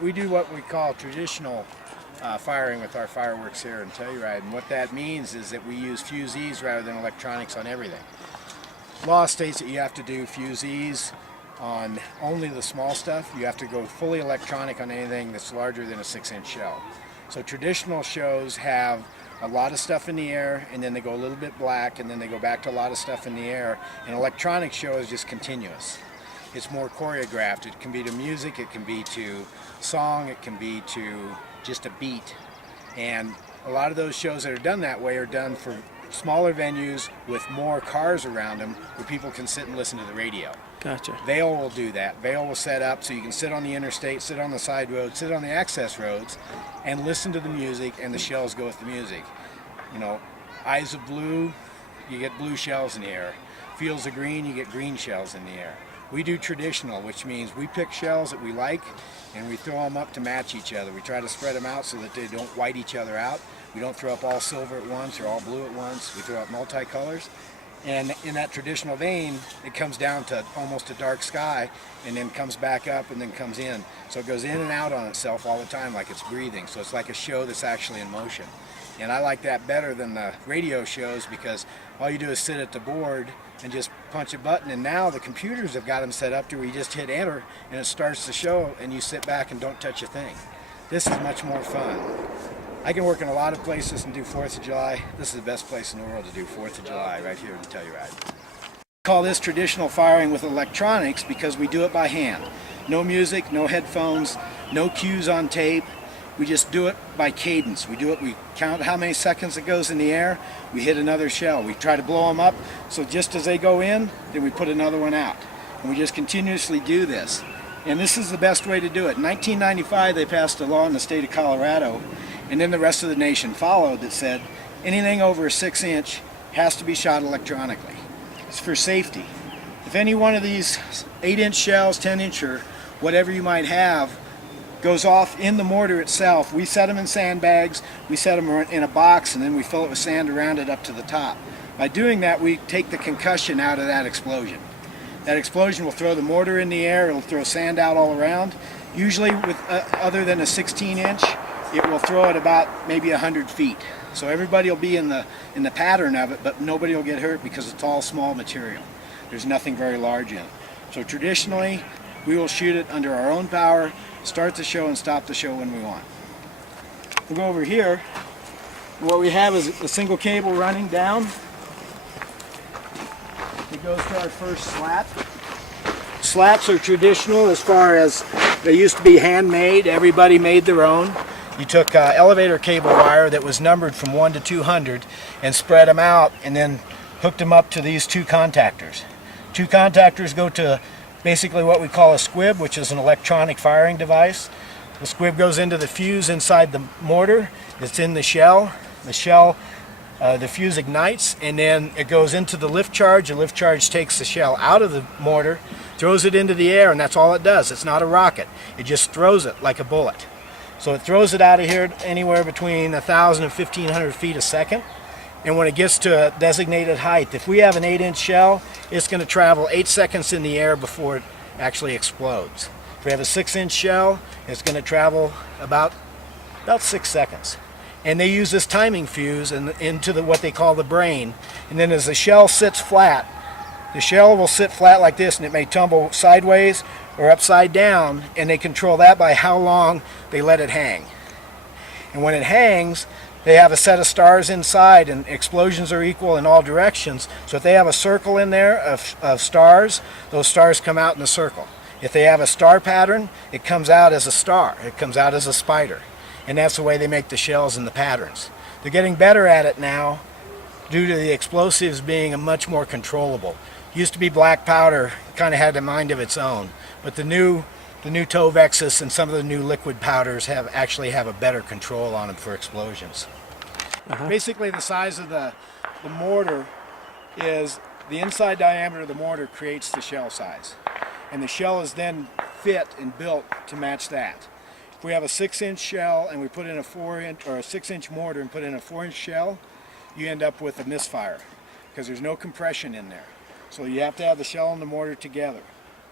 We do what we call traditional firing with our fireworks here in Telluride, and what that means is that we use fusees rather than electronics on everything. Law states that you have to do fusees on only the small stuff. You have to go fully electronic on anything that's larger than a 6-inch shell. So traditional shows have a lot of stuff in the air, and then they go a little bit black, and then they go back to a lot of stuff in the air. An electronic show is just continuous. It's more choreographed. It can be to music, it can be to song, it can be to just a beat. And a lot of those shows that are done that way are done for smaller venues with more cars around them where people can sit and listen to the radio. Gotcha. Vail will do that. Vail will set up so you can sit on the interstate, sit on the side roads, sit on the access roads, and listen to the music, and the shells go with the music. You know, eyes of blue, you get blue shells in the air. Fields of green, you get green shells in the air. We do traditional, which means we pick shells that we like, and we throw them up to match each other. We try to spread them out so that they don't white each other out. We don't throw up all silver at once or all blue at once. We throw up multicolors. And in that traditional vein, it comes down to almost a dark sky, and then comes back up and then comes in. So it goes in and out on itself all the time like it's breathing. So it's like a show that's actually in motion. And I like that better than the radio shows, because all you do is sit at the board and just punch a button, and now the computers have got them set up to where you just hit enter and it starts the show, and you sit back and don't touch a thing. This is much more fun. I can work in a lot of places and do 4th of July. This is the best place in the world to do 4th of July, right here in Telluride. We call this traditional firing with electronics because we do it by hand. No music, no headphones, no cues on tape. We just do it by cadence. We count how many seconds it goes in the air, we hit another shell. We try to blow them up, so just as they go in, then we put another one out. And we just continuously do this. And this is the best way to do it. In 1995, they passed a law in the state of Colorado, and then the rest of the nation followed, that said anything over a 6-inch has to be shot electronically. It's for safety. If any one of these 8-inch shells, 10-inch, or whatever you might have, goes off in the mortar itself, we set them in sandbags, we set them in a box, and then we fill it with sand around it up to the top. By doing that, we take the concussion out of that explosion. That explosion will throw the mortar in the air, it'll throw sand out all around. Usually, with other than a 16-inch, it will throw it about maybe 100 feet. So everybody will be in the pattern of it, but nobody will get hurt because it's all small material. There's nothing very large in it. So traditionally, we will shoot it under our own power, start the show and stop the show when we want. We'll go over here. What we have is a single cable running down. It goes to our first slat. Slats are traditional as far as they used to be handmade. Everybody made their own. You took elevator cable wire that was numbered from 1 to 200 and spread them out, and then hooked them up to these 2 contactors. 2 contactors go to basically what we call a squib, which is an electronic firing device. The squib goes into the fuse inside the mortar. It's in the shell. The fuse ignites, and then it goes into the lift charge. The lift charge takes the shell out of the mortar, throws it into the air, and that's all it does. It's not a rocket. It just throws it like a bullet. So it throws it out of here anywhere between 1,000 and 1,500 feet a second. And when it gets to a designated height, if we have an 8-inch shell, it's going to travel 8 seconds in the air before it actually explodes. If we have a 6-inch shell, it's going to travel about 6 seconds. And they use this timing fuse into what they call the brain. And then as the shell sits flat, the shell will sit flat like this, and it may tumble sideways or upside down, and they control that by how long they let it hang. And when it hangs, they have a set of stars inside, and explosions are equal in all directions. So if they have a circle in there of stars, those stars come out in a circle. If they have a star pattern, it comes out as a star. It comes out as a spider. And that's the way they make the shells and the patterns. They're getting better at it now due to the explosives being much more controllable. Used to be black powder, kind of had a mind of its own. But the new Tovexus and some of the new liquid powders actually have a better control on them for explosions. Basically, the size of the mortar is the inside diameter of the mortar creates the shell size, and the shell is then fit and built to match that. If we have a 6-inch shell and we put in a 4-inch or a 6-inch mortar and put in a 4-inch shell, you end up with a misfire because there's no compression in there. So you have to have the shell and the mortar together.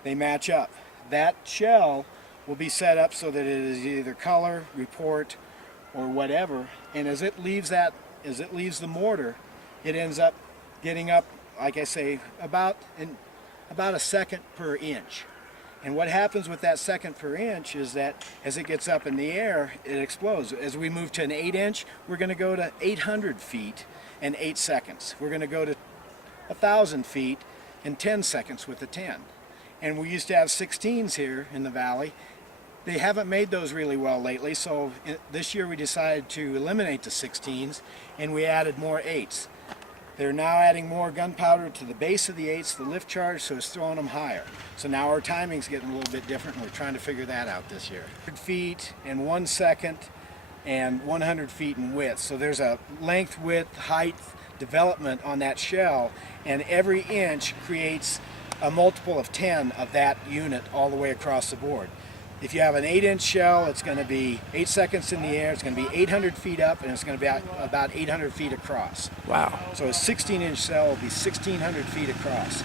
They match up. That shell will be set up so that it is either color, report, or whatever. And as it leaves the mortar, it ends up getting up, like I say, about a second per inch. And what happens with that second per inch is that as it gets up in the air, it explodes. As we move to an 8-inch, we're going to go to 800 feet in 8 seconds. We're going to go to 1,000 feet in 10 seconds with a 10. And we used to have 16s here in the valley. They haven't made those really well lately, so this year we decided to eliminate the 16s and we added more 8s. They're now adding more gunpowder to the base of the 8s, the lift charge, so it's throwing them higher. So now our timing's getting a little bit different, and we're trying to figure that out this year. 100 feet in 1 second and 100 feet in width. So there's a length, width, height development on that shell, and every inch creates a multiple of 10 of that unit all the way across the board. If you have an 8-inch shell, it's going to be 8 seconds in the air, it's going to be 800 feet up, and it's going to be about 800 feet across. Wow. So a 16-inch cell will be 1,600 feet across.